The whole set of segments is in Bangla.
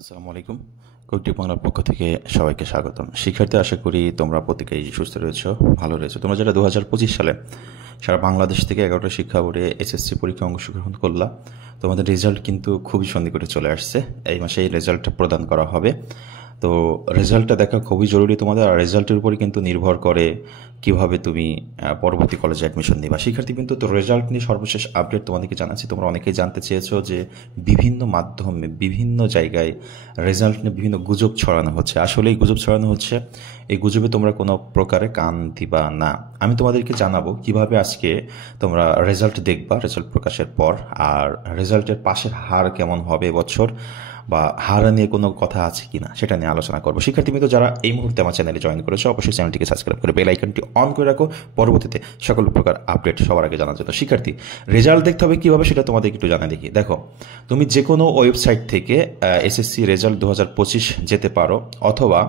আসসালামু আলাইকুম। কৌটিক বাংলার পক্ষ থেকে সবাইকে স্বাগতম। শিক্ষার্থী, আশা করি তোমরা প্রত্যেকেই সুস্থ রয়েছো, ভালো রয়েছো। তোমরা যারা 2025 সালে সারা বাংলাদেশ থেকে 11টা শিক্ষা বোর্ডে এসএসসি পরীক্ষায় অংশগ্রহণ করলা, তোমাদের রেজাল্ট কিন্তু খুবই সন্নিকটে চলে আসছে। এই মাসে এই রেজাল্টটা প্রদান করা হবে। তো রেজাল্টটা দেখা খুবই জরুরি তোমাদের, আর রেজাল্টের উপরে কিন্তু নির্ভর করে কিভাবে তুমি পরবর্তী কলেজে অ্যাডমিশন নিবা। শিক্ষার্থী কিন্তু তো রেজাল্ট নিয়ে সর্বশেষ আপডেট তোমাদেরকে জানাচ্ছি। তোমরা অনেকেই জানতে চেয়েছো যে বিভিন্ন মাধ্যমে বিভিন্ন জায়গায় রেজাল্ট নিয়ে বিভিন্ন গুজব ছড়ানো হচ্ছে। আসলে এই গুজব ছড়ানো হচ্ছে, এই গুজবে তোমরা কোনো প্রকারে কান দিবা না। আমি তোমাদেরকে জানাবো কিভাবে আজকে তোমরা রেজাল্ট দেখবা রেজাল্ট প্রকাশের পর, আর রেজাল্টের পাশের হার কেমন হবে এবছর, বা হারা নিয়ে কোনো কথা আছে কিনা সেটা নিয়ে আলোচনা করবো। শিক্ষার্থীবৃন্দ, যারা এই মুহূর্তে আমার চ্যানেলে জয়েন করেছো, অবশ্যই চ্যানেলটিকে সাবস্ক্রাইব করে বেল আইকনটি অন করে রাখো, পরবর্তীতে সকল প্রকার আপডেট সবার আগে জানার জন্য। শিক্ষার্থী, রেজাল্ট দেখতে হবে কীভাবে সেটা তোমাদের একটু জানা দেখি। দেখো, তুমি যে কোনো ওয়েবসাইট থেকে এসএসসি রেজাল্ট 2025 যেতে পারো, অথবা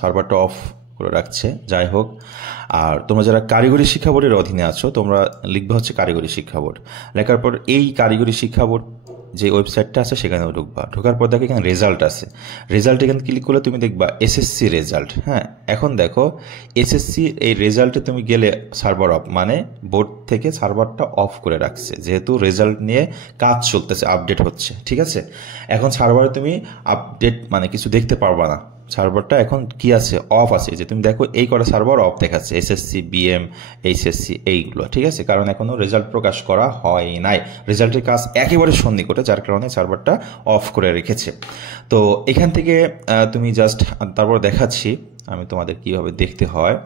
সার্ভারটা অফ করে রাখছে, যাই হোক। আর তোমরা যারা কারিগরি শিক্ষা বোর্ডের অধীনে আছো, তোমরা লিখবে হচ্ছে কারিগরি শিক্ষা বোর্ড। লেখার পর এই কারিগরি শিক্ষা বোর্ড যে ওয়েবসাইটটা আছে সেখানেও ঢুকবা। ঢোকার পর দেখো এখানে রেজাল্ট আছে। রেজাল্ট এখানে ক্লিক করলে তুমি দেখবা এসএসসি রেজাল্ট। হ্যাঁ, এখন দেখো এসএসসি এই রেজাল্টে তুমি গেলে সার্ভার অফ, মানে বোর্ড থেকে সার্ভারটা অফ করে রাখছে, যেহেতু রেজাল্ট নিয়ে কাজ চলতেছে, আপডেট হচ্ছে। ঠিক আছে, এখন সার্ভারে তুমি আপডেট মানে কিছু দেখতে পারবা না। সার্ভারটা এখন কি আছে, অফ আছে। যে তুমি দেখো এই কটা সার্ভার অফ দেখাচ্ছে, এসএসসি, বিএম, এইচএসসি, এইগুলো। ঠিক আছে, কারণ এখনও রেজাল্ট প্রকাশ করা হয় নাই, রেজাল্টের কাজ একেবারে সন্নিকটে, যার কারণে সার্ভারটা অফ করে রেখেছে। তো এখান থেকে তুমি জাস্ট, তারপর দেখাচ্ছি আমি তোমাদের কিভাবে দেখতে হয়।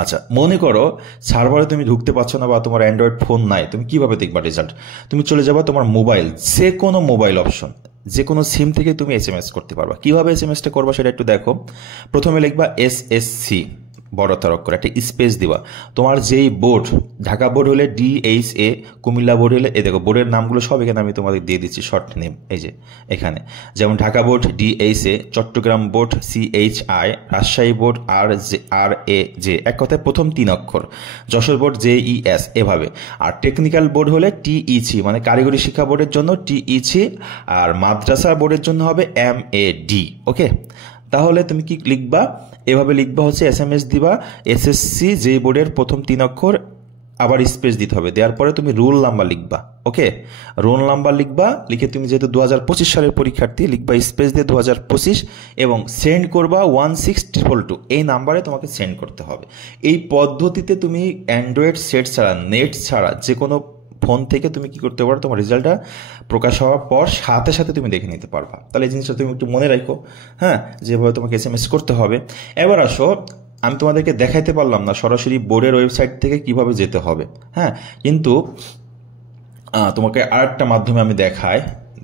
আচ্ছা, মনে করো সার্ভারে তুমি ঢুকতে পারছো না, বা তোমার অ্যান্ড্রয়েড ফোন নাই, তুমি কিভাবে দেখবা রেজাল্ট? তুমি চলে যাবা তোমার মোবাইল, যে কোনো মোবাইল অপশন, যে কোনো সিম থেকে তুমি এসএমএস করতে পারবা। কিভাবে এসএমএসটা করবা সেটা একটু দেখো। প্রথমে লিখবা এসএসসি, বড় তরক করে একটা স্পেস দিবা। তোমার যেই বোর্ড, ঢাকা বোর্ড হলে DHA, কুমিল্লা বোর্ড হলে এ দেখো বোর্ডের নামগুলো সব এখানে আমি তোমাদের দিয়ে দিচ্ছি শর্ট নেম, এই যে এখানে। যেমন Dhaka board DHA, Chattogram board CHI, Rajshahi board RAJ, এক কথায় প্রথম 3 অক্ষর। যশোর বোর্ড JES, এভাবে। আর টেকনিক্যাল বোর্ড হলে TEC, মানে কারিগরি শিক্ষা বোর্ডের জন্য TEC, আর মাদ্রাসা বোর্ডের জন্য হবে MAD। ওকে, তাহলে তুমি কি লিখবা? এভাবে লিখবা হচ্ছে এসএমএস দিবা এসএসসি যে বোর্ডের প্রথম 3 অক্ষর, আবার স্পেস দিতে হবে। দেওয়ার পরে তুমি রোল নাম্বার লিখবা। ওকে, রোল নাম্বার লিখবা, লিখে তুমি যেহেতু 2025 সালের পরীক্ষার্থী, লিখবা স্পেস দিয়ে 2025 এবং সেন্ড করবা 16222, এই নাম্বারে তোমাকে সেন্ড করতে হবে। এই পদ্ধতিতে তুমি অ্যান্ড্রয়েড সেট ছাড়া, নেট ছাড়া, যে কোনো ফোন থেকে তুমি কি করতে পারো, তোমার রেজাল্টটা প্রকাশ হওয়ার পর সাথে সাথে তুমি দেখে নিতে পারবা। তাহলে এই জিনিসটা তুমি একটু মনে রাখো, হ্যাঁ, যেভাবে তোমাকে এসএমএস করতে হবে। এবার আসো, আমি তোমাদেরকে দেখাইতে পারলাম না সরাসরি বোর্ডের ওয়েবসাইট থেকে কিভাবে যেতে হবে, হ্যাঁ, কিন্তু তোমাকে আরেকটা মাধ্যমে আমি দেখাই।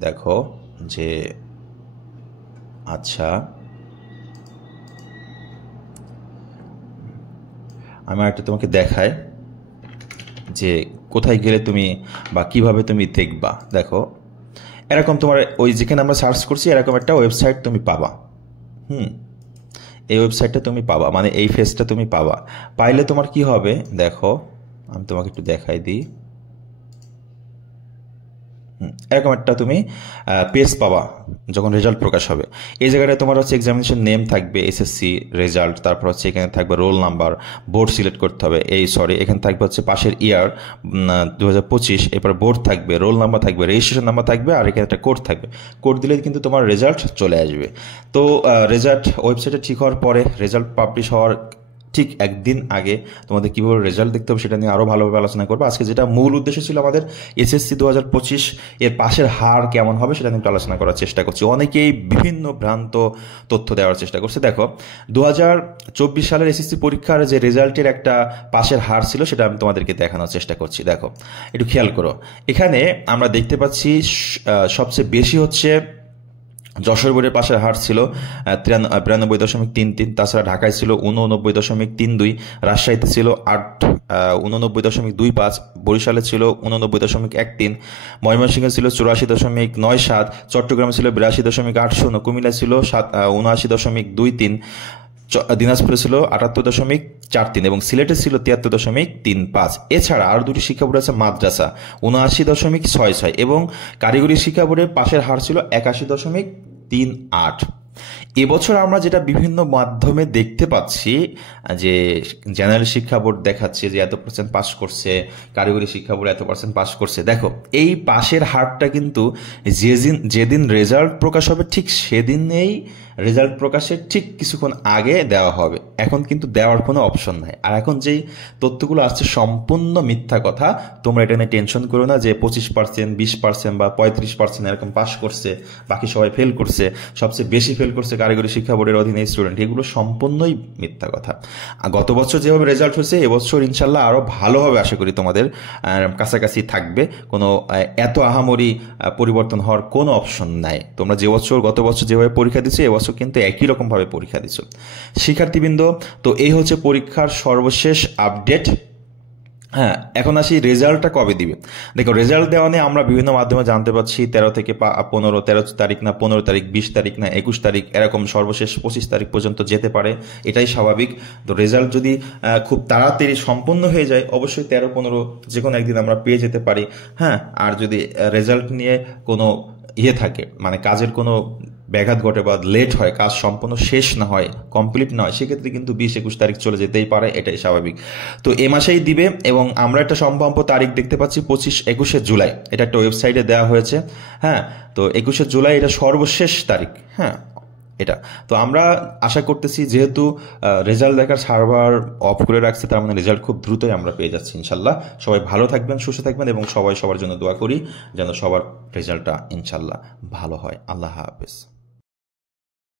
দেখো যে, আচ্ছা, আমি আরেকটা তোমাকে দেখাই যে কোথায় গেলে তুমি বা কিভাবে তুমি দেখবা। দেখো, এরকম তোমার ওই যেখানে আমরা সার্চ করছি এরকম একটা ওয়েবসাইট তুমি পাবা। এই ওয়েবসাইটটা তুমি পাবা, মানে এই ফেসটা তুমি পাবা। পাইলে তোমার কি হবে দেখো, আমি তোমাকে একটু দেখাই দিই। এরকম একটা তুমি পেজ পাবা যখন রেজাল্ট প্রকাশ হবে। এই জায়গাটায় তোমার হচ্ছে এক্সামিনেশন নেম থাকবে, এসএসসি রেজাল্ট, তারপর হচ্ছে এখানে থাকবে রোল নাম্বার, বোর্ড সিলেক্ট করতে হবে, এখানে থাকবে হচ্ছে পাশের ইয়ার 2025, এরপর বোর্ড থাকবে, রোল নাম্বার থাকবে, রেজিস্ট্রেশন নাম্বার থাকবে, আর এখানে একটা কোড থাকবে। কোড দিলে কিন্তু তোমার রেজাল্ট চলে আসবে। তো রেজাল্ট ওয়েবসাইটে ঠিক হওয়ার পরে, রেজাল্ট পাবলিশ হওয়ার ঠিক একদিন আগে তোমাদের কীভাবে রেজাল্ট দেখতে হবে সেটা নিয়ে আরও ভালোভাবে আলোচনা করবো। আজকে যেটা মূল উদ্দেশ্য ছিল আমাদের, এসএসসি 2025 এর পাশের হার কেমন হবে সেটা নিয়ে একটু আলোচনা করার চেষ্টা করছি। অনেকেই বিভিন্ন ভ্রান্ত তথ্য দেওয়ার চেষ্টা করছে। দেখো, 2024 সালের এসএসসি পরীক্ষার যে রেজাল্টের একটা পাশের হার ছিল সেটা আমি তোমাদেরকে দেখানোর চেষ্টা করছি। দেখো, একটু খেয়াল করো, এখানে আমরা দেখতে পাচ্ছি সবচেয়ে বেশি হচ্ছে যশোর বোর্ডের পাশের হার ছিল 93.33, তাছাড়া ঢাকায় ছিল 89.32, রাজশাহীতে ছিল 89.25, বরিশালে ছিল 89.13, ময়মনসিংহে ছিল 84.97, চট্টগ্রামে ছিল 82.80, কুমিল্লা ছিল 79.23, দিনাজপুরে ছিল ৭৮.৪৩ এবং সিলেটে ছিল ৭৩.৩৫। এছাড়া আরও দুটি শিক্ষা বোর্ড আছে মাদ্রাসা ৭৯.৬৬ এবং কারিগরি শিক্ষা বোর্ডের পাশের হার ছিল ৮১.৩৮। এবছর আমরা যেটা বিভিন্ন মাধ্যমে দেখতে পাচ্ছি যে জেনারেল শিক্ষা বোর্ড দেখাচ্ছে যে এত পার্সেন্ট পাস করছে, কারিগরি শিক্ষা বোর্ড এত পার্সেন্ট পাস করছে। দেখো এই পাশের হারটা কিন্তু যেদিন রেজাল্ট প্রকাশ হবে ঠিক সেদিনেই রেজাল্ট প্রকাশের ঠিক কিছুক্ষণ আগে দেওয়া হবে। এখন কিন্তু দেওয়ার কোনো অপশন নাই। আর এখন যেই তথ্যগুলো আসছে সম্পূর্ণ মিথ্যা কথা। তোমরা এটা নিয়ে টেনশন করো না যে 25%, 20% বা 35% এরকম পাস করছে, বাকি সবাই ফেল করছে, সবচেয়ে বেশি ফেল করছে কারিগরি শিক্ষা বোর্ডের অধীনে স্টুডেন্ট। এগুলো সম্পূর্ণই মিথ্যা কথা। গত বছর যেভাবে রেজাল্ট হয়েছে এবছর ইনশাল্লাহ আরও ভালো হবে, আশা করি তোমাদের কাছাকাছি থাকবে। কোনো এত আহামরি পরিবর্তন হওয়ার কোনো অপশন নাই। তোমরা গত বছর যেভাবে পরীক্ষা দিচ্ছ এবছর কিন্তু একই রকমভাবে পরীক্ষা দিচ্ছ। শিক্ষার্থীবৃন্দ, তো এই হচ্ছে পরীক্ষার সর্বশেষ আপডেট। হ্যাঁ, এখন আসি রেজাল্টটা কবে দিবে। দেখো রেজাল্ট দেওয়া নিয়ে আমরা বিভিন্ন মাধ্যমে জানতে পারছি 13 থেকে 15, 13 তারিখ না 15 তারিখ, 20 তারিখ না 21 তারিখ, এরকম সর্বশেষ 25 তারিখ পর্যন্ত যেতে পারে, এটাই স্বাভাবিক। তো রেজাল্ট যদি খুব তাড়াতাড়ি সম্পন্ন হয়ে যায় অবশ্যই 13-15 যে কোনো একদিন আমরা পেয়ে যেতে পারি। হ্যাঁ, আর যদি রেজাল্ট নিয়ে কোনো থাকে মানে কাজের কোনো ব্যাঘাত ঘটে বা লেট হয়, কাজ সম্পূর্ণ শেষ না হয়, কমপ্লিট না হয়, সেক্ষেত্রে কিন্তু 20-21 তারিখ চলে যেতেই পারে, এটাই স্বাভাবিক। তো এ মাসেই দিবে এবং আমরা একটা সম্ভাব্য তারিখ দেখতে পাচ্ছি 21শে জুলাই। এটা একটা ওয়েবসাইটে দেওয়া হয়েছে। হ্যাঁ, তো 21শে জুলাই এটা সর্বশেষ তারিখ। হ্যাঁ, এটা তো আমরা আশা করতেছি যেহেতু রেজাল্ট দেখার সার্ভার অফ করে রাখছে, তার মানে রেজাল্ট খুব দ্রুতই আমরা পেয়ে যাচ্ছি ইনশাল্লাহ। সবাই ভালো থাকবেন, সুস্থ থাকবেন এবং সবাই সবার জন্য দোয়া করি যেন সবার রেজাল্টটা ইনশাল্লাহ ভালো হয়। আল্লাহ হাফেজ।